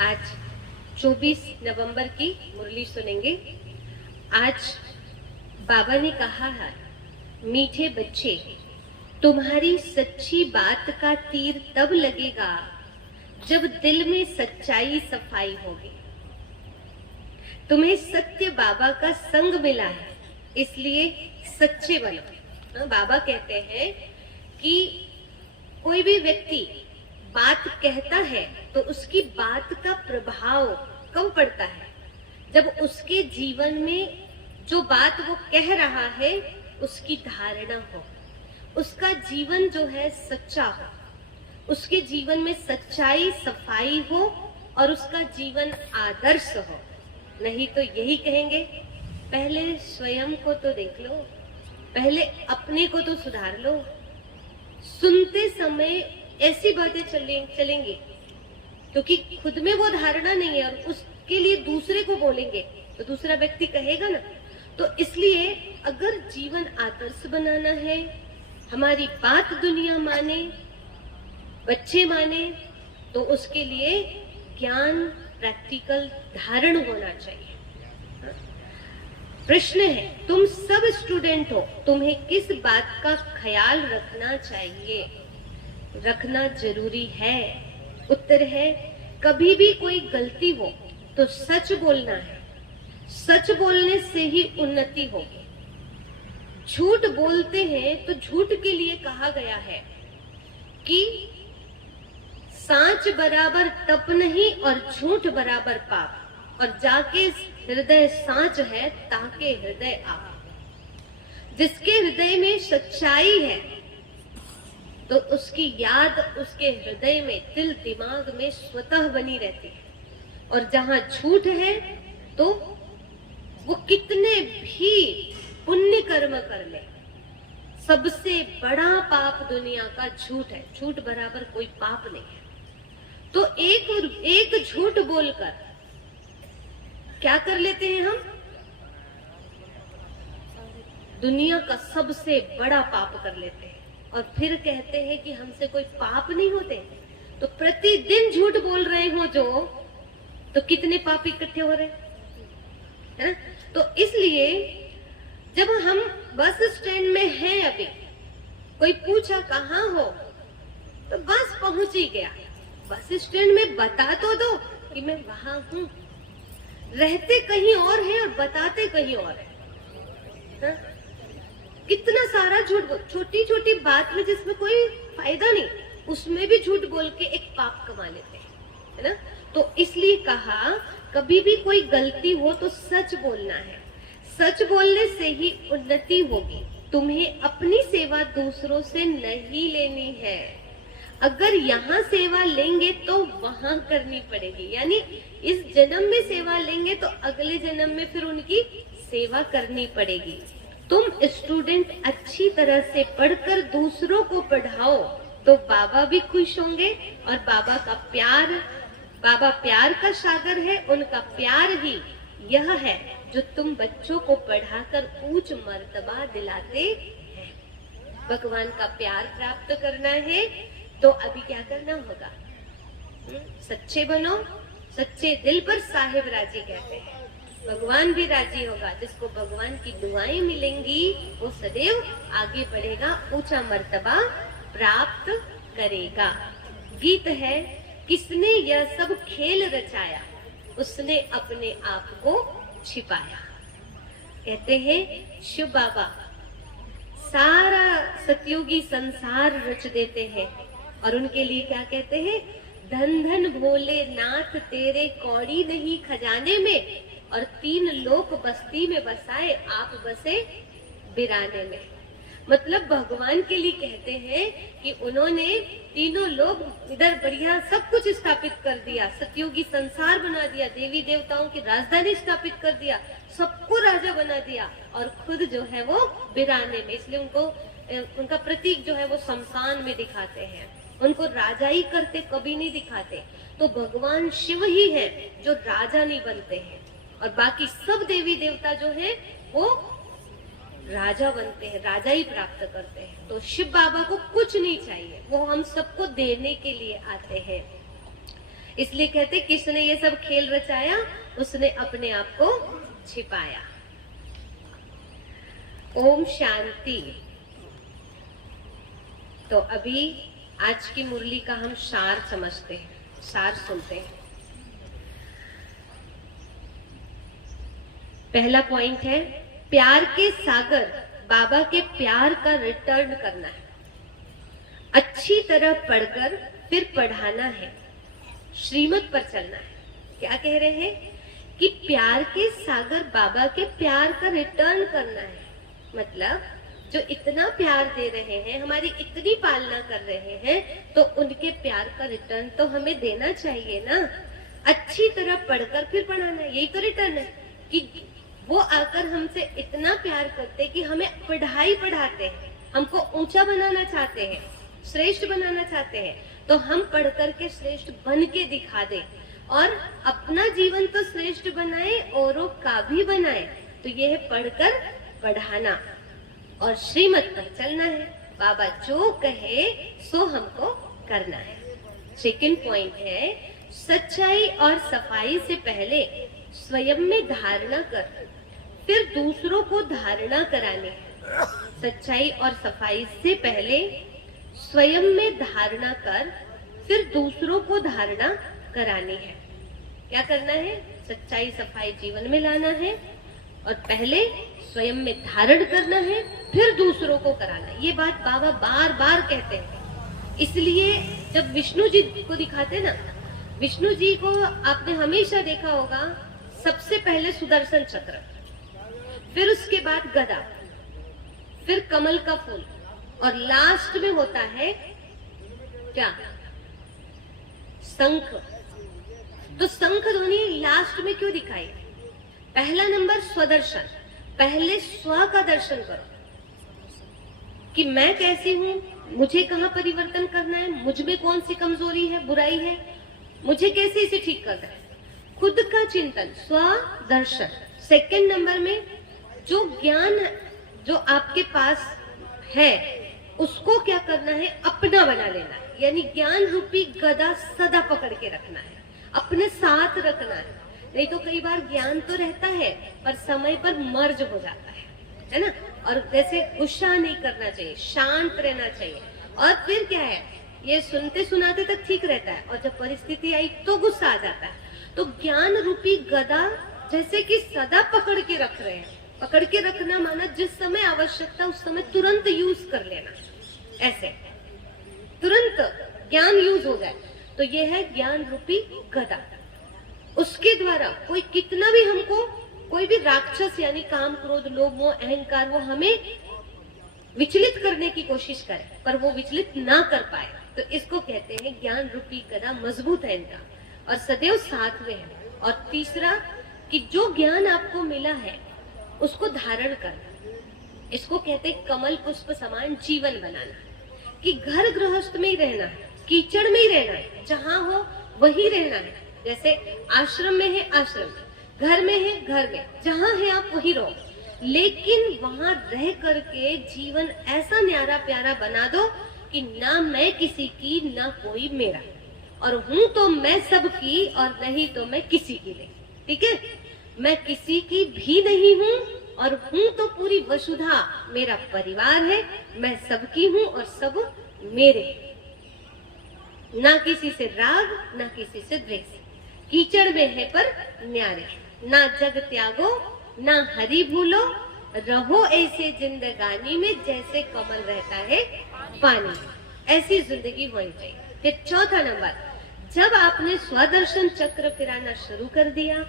आज 24 नवंबर की मुरली सुनेंगे। आज बाबा ने कहा है, मीठे बच्चे, तुम्हारी सच्ची बात का तीर तब लगेगा जब दिल में सच्चाई सफाई होगी। तुम्हें सत्य बाबा का संग मिला है, इसलिए सच्चे बनो। बाबा कहते हैं कि कोई भी व्यक्ति बात कहता है तो उसकी बात का प्रभाव कब पड़ता है? जब उसके जीवन में जो बात वो कह रहा है उसकी धारणा हो, उसका जीवन जो है सच्चा हो, उसके जीवन में सच्चाई सफाई हो और उसका जीवन आदर्श हो। नहीं तो यही कहेंगे, पहले स्वयं को तो देख लो, पहले अपने को तो सुधार लो। सुनते समय ऐसी बातें चलेंगी क्योंकि खुद में वो धारणा नहीं है और उसके लिए दूसरे को बोलेंगे तो दूसरा व्यक्ति कहेगा ना। तो इसलिए अगर जीवन आदर्श बनाना है, हमारी बात दुनिया माने, बच्चे माने, तो उसके लिए ज्ञान प्रैक्टिकल धारण होना चाहिए। प्रश्न है, तुम सब स्टूडेंट हो, तुम्हें किस बात का ख्याल रखना चाहिए, रखना जरूरी है? उत्तर है, कभी भी कोई गलती हो तो सच बोलना है। सच बोलने से ही उन्नति होगी। झूठ बोलते हैं तो झूठ के लिए कहा गया है कि सांच बराबर तप नहीं और झूठ बराबर पाप, और जाके हृदय सांच है ताके हृदय आप। जिसके हृदय में सच्चाई है तो उसकी याद उसके हृदय में, दिल दिमाग में स्वतः बनी रहती है। और जहां झूठ है तो वो कितने भी पुण्य कर्म कर ले, सबसे बड़ा पाप दुनिया का झूठ है। झूठ बराबर कोई पाप नहीं है। तो एक झूठ बोलकर क्या कर लेते हैं हम? दुनिया का सबसे बड़ा पाप कर लेते हैं और फिर कहते हैं कि हमसे कोई पाप नहीं होते। तो प्रतिदिन झूठ बोल रहे हो जो, तो कितने पाप इकट्ठे हो रहे हैं? तो इसलिए जब हम बस स्टैंड में हैं, अभी कोई पूछा कहाँ हो, तो बस पहुंच ही गया। बस स्टैंड में बता तो दो कि मैं वहां हूं। रहते कहीं और हैं और बताते कहीं और है। कितना सारा झूठ, छोटी छोटी बात में जिसमें कोई फायदा नहीं, उसमें भी झूठ बोल के एक पाप कमा लेते हैं, है ना? तो इसलिए कहा, कभी भी कोई गलती हो तो सच बोलना है। सच बोलने से ही उन्नति होगी। तुम्हें अपनी सेवा दूसरों से नहीं लेनी है। अगर यहाँ सेवा लेंगे तो वहां करनी पड़ेगी, यानी इस जन्म में सेवा लेंगे तो अगले जन्म में फिर उनकी सेवा करनी पड़ेगी। तुम स्टूडेंट अच्छी तरह से पढ़कर दूसरों को पढ़ाओ तो बाबा भी खुश होंगे और बाबा का प्यार, बाबा प्यार का सागर है, उनका प्यार ही यह है जो तुम बच्चों को पढ़ाकर ऊंच मर्तबा दिलाते हैं। भगवान का प्यार प्राप्त करना है तो अभी क्या करना होगा? सच्चे बनो, सच्चे दिल पर साहिब राजी कहते हैं। भगवान भी राजी होगा। जिसको भगवान की दुआएं मिलेंगी वो सदैव आगे बढ़ेगा, ऊंचा मर्तबा प्राप्त करेगा। गीत है, किसने यह सब खेल रचाया, उसने अपने आप को छिपाया। कहते हैं शिव बाबा सारा सतयुगी संसार रच देते हैं और उनके लिए क्या कहते हैं? धन धन भोले नाथ तेरे कौड़ी नहीं खजाने में, और 3 लोक बस्ती में बसाए आप बसे बिराने में। मतलब भगवान के लिए कहते हैं कि उन्होंने तीनों लोग इधर बढ़िया सब कुछ स्थापित कर दिया, सतयुगी संसार बना दिया, देवी देवताओं की राजधानी स्थापित कर दिया, सबको राजा बना दिया और खुद जो है वो बिराने में। इसलिए उनका प्रतीक जो है वो शमशान में दिखाते हैं। उनको राजा ही करते कभी नहीं दिखाते। तो भगवान शिव ही है जो राजा नहीं बनते हैं और बाकी सब देवी देवता जो है वो राजा बनते हैं, राजा ही प्राप्त करते हैं। तो शिव बाबा को कुछ नहीं चाहिए, वो हम सबको देने के लिए आते हैं। इसलिए कहते किसने ये सब खेल रचाया, उसने अपने आप को छिपाया। ओम शांति। तो अभी आज की मुरली का हम सार समझते हैं, सार सुनते हैं। पहला पॉइंट है, प्यार के सागर बाबा के प्यार का रिटर्न करना है। अच्छी तरह पढ़कर फिर पढ़ाना है, श्रीमत पर चलना है। क्या कह रहे हैं कि प्यार के सागर बाबा के प्यार का रिटर्न करना है। मतलब जो इतना प्यार दे रहे हैं, हमारी इतनी पालना कर रहे हैं, तो उनके प्यार का रिटर्न तो हमें देना चाहिए ना। अच्छी तरह पढ़कर फिर पढ़ाना है, यही तो रिटर्न है कि वो आकर हमसे इतना प्यार करते कि हमें पढ़ाई पढ़ाते हैं, हमको ऊंचा बनाना चाहते हैं, श्रेष्ठ बनाना चाहते हैं, तो हम पढ़ करके श्रेष्ठ बन के दिखा दें और अपना जीवन तो श्रेष्ठ बनाए, औरों का भी बनाए। तो यह है पढ़कर पढ़ाना और श्रीमत पर चलना है। बाबा जो कहे सो हमको करना है। सेकंड पॉइंट है, सच्चाई और सफाई से पहले स्वयं में धारणा कर, फिर दूसरों को धारणा करानी है। सच्चाई और सफाई से पहले स्वयं में धारणा कर, फिर दूसरों को धारणा करानी है। क्या करना है? सच्चाई सफाई जीवन में लाना है और पहले स्वयं में धारण करना है, फिर दूसरों को कराना है। ये बात बाबा बार बार कहते हैं। इसलिए जब विष्णु जी को दिखाते ना, विष्णु जी को आपने हमेशा देखा होगा, सबसे पहले सुदर्शन चक्र, फिर उसके बाद गदा, फिर कमल का फूल और लास्ट में होता है क्या? शंख। तो शंख ध्वनि लास्ट में क्यों दिखाई? पहला नंबर स्वदर्शन, पहले स्व का दर्शन करो कि मैं कैसी हूं, मुझे कहां परिवर्तन करना है, मुझ में कौन सी कमजोरी है, बुराई है, मुझे कैसे इसे ठीक करना है। खुद का चिंतन, स्व दर्शन। सेकंड नंबर में जो ज्ञान जो आपके पास है उसको क्या करना है? अपना बना लेना है। यानी ज्ञान रूपी गदा सदा पकड़ के रखना है, अपने साथ रखना है। नहीं तो कई बार ज्ञान तो रहता है पर समय पर मर्ज हो जाता है ना। और जैसे गुस्सा नहीं करना चाहिए, शांत रहना चाहिए। और फिर क्या है, ये सुनते सुनाते तक ठीक रहता है और जब परिस्थिति आई तो गुस्सा आ जाता है। तो ज्ञान रूपी गदा जैसे कि सदा पकड़ के रख रहे हैं। पकड़ के रखना माना जिस समय आवश्यकता उस समय तुरंत यूज कर लेना, ऐसे तुरंत ज्ञान यूज हो जाए। तो ये है ज्ञान रूपी गदा। उसके द्वारा कोई कितना भी हमको, कोई भी राक्षस यानी काम क्रोध लोभ मोह अहंकार, वो हमें विचलित करने की कोशिश करे पर वो विचलित ना कर पाए, तो इसको कहते हैं ज्ञान रूपी गदा मजबूत है इनका और सदैव साथ में है। और तीसरा कि जो ज्ञान आपको मिला है उसको धारण करना, इसको कहते हैं कमल पुष्प समान जीवन बनाना। कि घर गृहस्थ में ही रहना है, कीचड़ में ही रहना है, जहां हो वही रहना है। जैसे आश्रम में है आश्रम, घर में है घर में, जहां है आप वही रहो। लेकिन वहां रह करके जीवन ऐसा न्यारा प्यारा बना दो कि ना मैं किसी की ना कोई मेरा, और हूं तो मैं सबकी और नहीं तो मैं किसी की नहीं। ठीक है, मैं किसी की भी नहीं हूं और हूं तो पूरी वसुधा मेरा परिवार है। मैं सबकी हूं और सब मेरे, ना किसी से राग ना किसी से द्वेष। कीचड़ में है पर न्यारे, ना जग त्यागो ना हरि भूलो, रहो ऐसे जिंदगानी में जैसे कमल रहता है पानी। ऐसी जिंदगी होनी चाहिए। फिर चौथा नंबर, जब आपने स्वदर्शन चक्र फिराना शुरू कर दिया,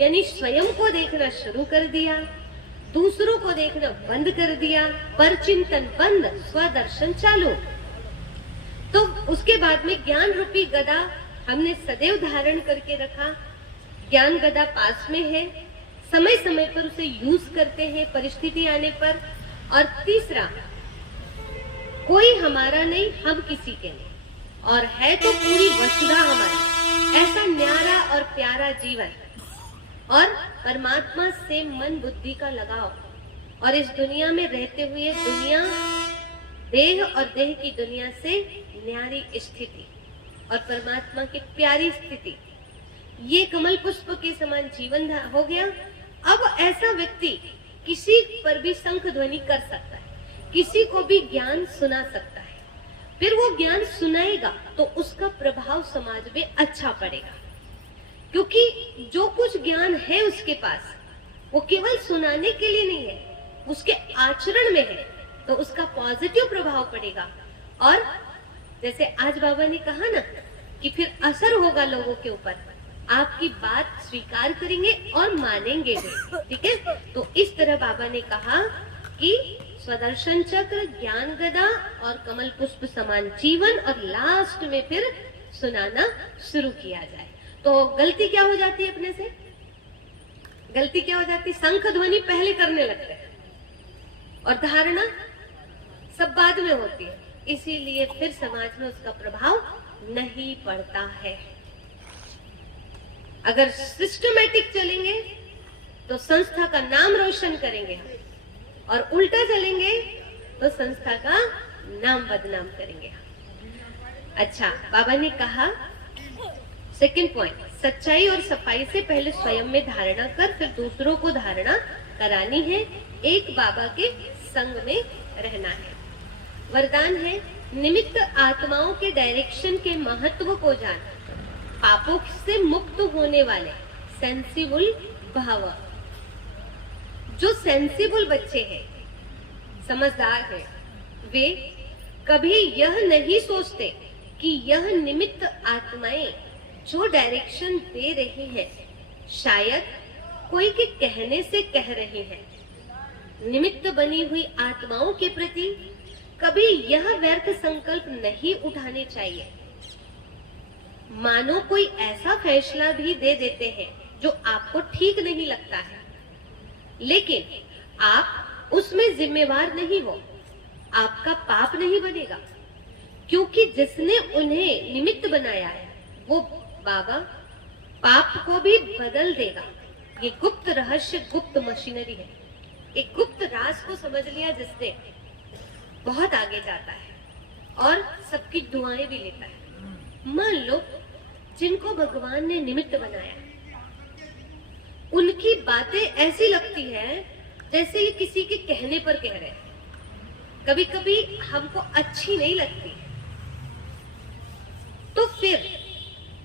यानी स्वयं को देखना शुरू कर दिया, दूसरों को देखना बंद कर दिया, पर चिंतन बंद, स्वदर्शन चालू, तो उसके बाद में ज्ञान रूपी गदा हमने सदैव धारण करके रखा। ज्ञान गदा पास में है, समय समय पर उसे यूज करते हैं परिस्थिति आने पर। और तीसरा, कोई हमारा नहीं, हम किसी के नहीं, और है तो पूरी वसुधा हमारी। ऐसा न्यारा और प्यारा जीवन और परमात्मा से मन बुद्धि का लगाव, और इस दुनिया में रहते हुए दुनिया, देह और देह की दुनिया से न्यारी स्थिति, और परमात्मा की प्यारी स्थिति, ये कमल पुष्प के समान जीवन हो गया। अब ऐसा व्यक्ति किसी पर भी शंख ध्वनि कर सकता है, किसी को भी ज्ञान सुना सकता है। फिर वो ज्ञान सुनाएगा तो उसका प्रभाव समाज में अच्छा पड़ेगा, क्योंकि जो कुछ ज्ञान है उसके पास वो केवल सुनाने के लिए नहीं है, उसके आचरण में है, तो उसका पॉजिटिव प्रभाव पड़ेगा। और जैसे आज बाबा ने कहा ना कि फिर असर होगा लोगों के ऊपर, आपकी बात स्वीकार करेंगे और मानेंगे भी। ठीक है, तो इस तरह बाबा ने कहा कि स्वदर्शन चक्र, ज्ञान गदा और कमल पुष्प समान जीवन, और लास्ट में फिर सुनाना शुरू किया जाए। तो गलती क्या हो जाती है अपने से? गलती क्या हो जाती है? शंख ध्वनि पहले करने लगते हैं और धारणा सब बाद में होती है, इसीलिए फिर समाज में उसका प्रभाव नहीं पड़ता है। अगर सिस्टमैटिक चलेंगे तो संस्था का नाम रोशन करेंगे हम, और उल्टा चलेंगे तो संस्था का नाम बदनाम करेंगे। अच्छा, बाबा ने कहा सेकंड पॉइंट, सच्चाई और सफाई से पहले स्वयं में धारणा कर, फिर दूसरों को धारणा करानी है। एक बाबा के संग में रहना है। वरदान है, निमित्त आत्माओं के डायरेक्शन के महत्व को जान, पापों से मुक्त होने वाले सेंसिबल भाव। जो सेंसिबल बच्चे हैं, समझदार हैं, वे कभी यह नहीं सोचते कि यह निमित्त आत्माएं जो डायरेक्शन दे रही हैं शायद कोई के कहने से कह रही हैं। निमित्त बनी हुई आत्माओं के प्रति कभी यह व्यर्थ संकल्प नहीं उठाने चाहिए। मानो कोई ऐसा फैसला भी दे देते हैं जो आपको ठीक नहीं लगता है, लेकिन आप उसमें जिम्मेवार नहीं हो, आपका पाप नहीं बनेगा, क्योंकि जिसने उन्हें निमित्त बनाया है वो बाबा पाप को भी बदल देगा। ये गुप्त रहस्य, गुप्त मशीनरी है। एक गुप्त राज को समझ लिया जिसने, बहुत आगे जाता है और सबकी दुआएं भी लेता है। मान लो जिनको भगवान ने निमित्त बनाया, उनकी बातें ऐसी लगती है जैसे ये किसी के कहने पर कह रहे हैं, कभी कभी हमको अच्छी नहीं लगती। तो फिर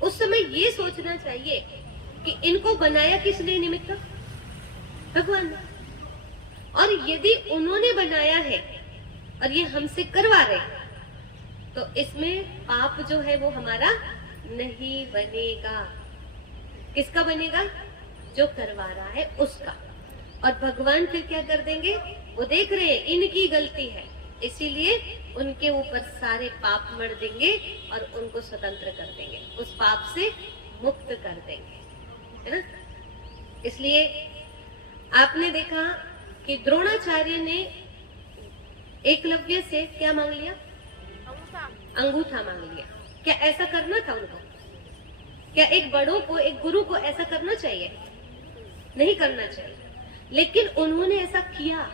उस समय ये सोचना चाहिए कि इनको बनाया किसने निमित्त? भगवान ने। और यदि उन्होंने बनाया है और ये हमसे करवा रहे हैं तो इसमें पाप जो है वो हमारा नहीं बनेगा। किसका बनेगा? जो करवा रहा है उसका। और भगवान फिर क्या कर देंगे? वो देख रहे हैं इनकी गलती है, इसीलिए उनके ऊपर सारे पाप मर देंगे और उनको स्वतंत्र कर देंगे, उस पाप से मुक्त कर देंगे, है ना। इसलिए आपने देखा कि द्रोणाचार्य ने एकलव्य से क्या मांग लिया? अंगूठा मांग लिया। क्या ऐसा करना था उनको? क्या एक बड़ों को, एक गुरु को ऐसा करना चाहिए? नहीं करना चाहिए, लेकिन उन्होंने ऐसा किया।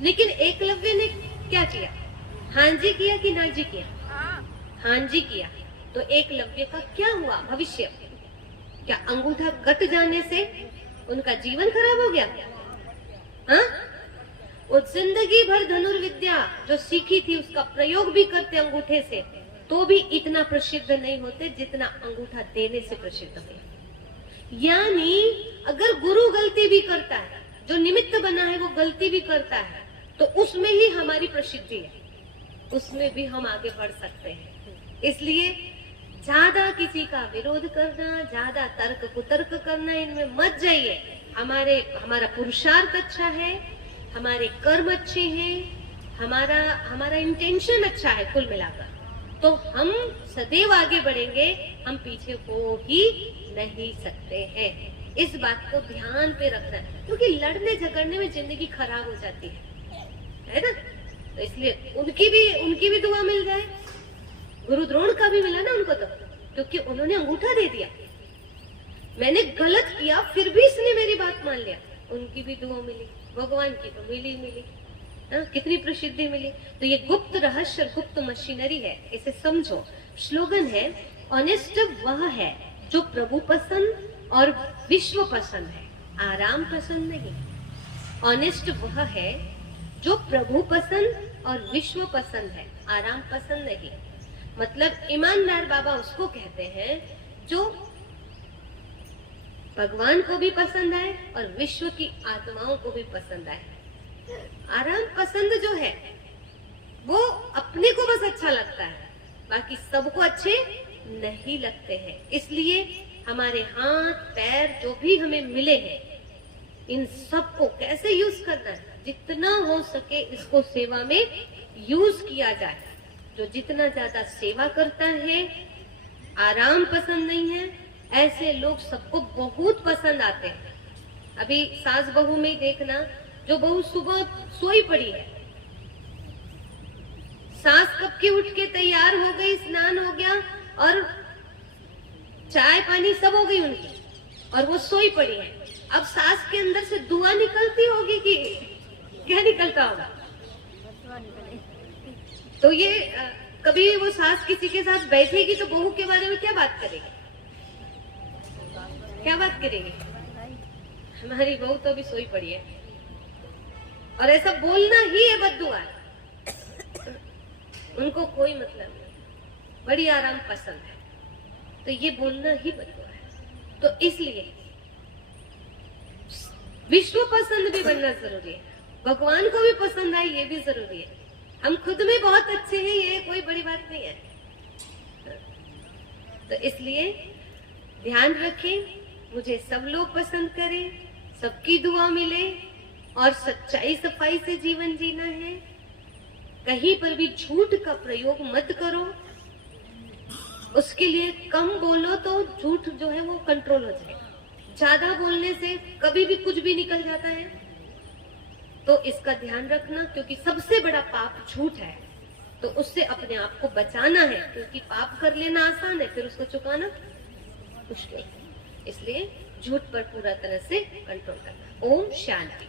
लेकिन एकलव्य ने क्या किया? हाँ जी किया कि ना जी किया? हाँ जी किया। तो एकलव्य का क्या हुआ भविष्य? क्या अंगूठा कट जाने से उनका जीवन खराब हो गया? हाँ, वो जिंदगी भर धनुर्विद्या जो सीखी थी उसका प्रयोग भी करते अंगूठे से, तो भी इतना प्रसिद्ध नहीं होते जितना अंगूठा देने से प्रसिद्ध हुए। यानी अगर गुरु गलती भी करता है, जो निमित्त बना है वो गलती भी करता है, तो उसमें ही हमारी प्रसिद्धि है, उसमें भी हम आगे बढ़ सकते हैं। इसलिए ज्यादा किसी का विरोध करना, ज्यादा तर्क कुतर्क करना, इनमें मत जाइए। हमारा पुरुषार्थ अच्छा है, हमारे कर्म अच्छे हैं, हमारा इंटेंशन अच्छा है, कुल मिलाकर तो हम सदैव आगे बढ़ेंगे, हम पीछे हो ही नहीं सकते हैं। इस बात को ध्यान पे रखना, क्योंकि लड़ने झगड़ने में जिंदगी खराब हो जाती है ना। तो इसलिए उनकी भी दुआ मिल जाए। गुरु द्रोण का भी मिला ना उनको, तो क्योंकि उन्होंने अंगूठा दे दिया। मैंने गलत किया फिर भी इसने मेरी बात मान लिया, उनकी भी दुआ मिली, भगवान की तो मिली। कितनी प्रसिद्धि मिली। तो ये गुप्त रहस्य और गुप्त मशीनरी है, इसे समझो। स्लोगन है, ऑनेस्ट वह है जो प्रभु पसंद और विश्व पसंद है, आराम पसंद नहीं। ऑनेस्ट वह है जो प्रभु पसंद और विश्व पसंद है, आराम पसंद नहीं। मतलब ईमानदार बाबा उसको कहते हैं जो भगवान को भी पसंद आए और विश्व की आत्माओं को भी पसंद आए। आराम पसंद जो है वो अपने को बस अच्छा लगता है, बाकी सबको अच्छे नहीं लगते हैं। इसलिए हमारे हाथ पैर जो भी हमें मिले हैं, इन सबको कैसे यूज करना है, जितना हो सके इसको सेवा में यूज किया जाए। जो जितना ज्यादा सेवा करता है, आराम पसंद नहीं है, ऐसे लोग सबको बहुत पसंद आते हैं। अभी सास बहू में देखना, जो बहू सुबह सोई पड़ी है, सास कब की उठ के तैयार हो गई, स्नान हो गया और चाय पानी सब हो गई उनकी, और वो सोई पड़ी है। अब सास के अंदर से दुआ निकलती होगी कि क्या निकलता होगा? तो ये कभी वो सास किसी के साथ बैठेगी तो बहू के बारे में क्या बात करेगी? क्या बात करेगी? हमारी बहू तो अभी सोई पड़ी है, और ऐसा बोलना ही है बद्दुआ। उनको कोई मतलब नहीं, बड़ी आराम पसंद है, तो ये बोलना ही बद्दुआ है। तो इसलिए विश्व पसंद भी बनना जरूरी है, भगवान को भी पसंद आए ये भी जरूरी है। हम खुद में बहुत अच्छे हैं, ये कोई बड़ी बात नहीं है। तो इसलिए ध्यान रखें, मुझे सब लोग पसंद करें, सबकी दुआ मिले और सच्चाई सफाई से जीवन जीना है। कहीं पर भी झूठ का प्रयोग मत करो, उसके लिए कम बोलो तो झूठ जो है वो कंट्रोल हो जाएगा। ज्यादा बोलने से कभी भी कुछ भी निकल जाता है, तो इसका ध्यान रखना, क्योंकि सबसे बड़ा पाप झूठ है। तो उससे अपने आप को बचाना है, क्योंकि पाप कर लेना आसान है, फिर उसको चुकाना मुश्किल है। इसलिए झूठ पर पूरा तरह से कंट्रोल करना। ओम शांति।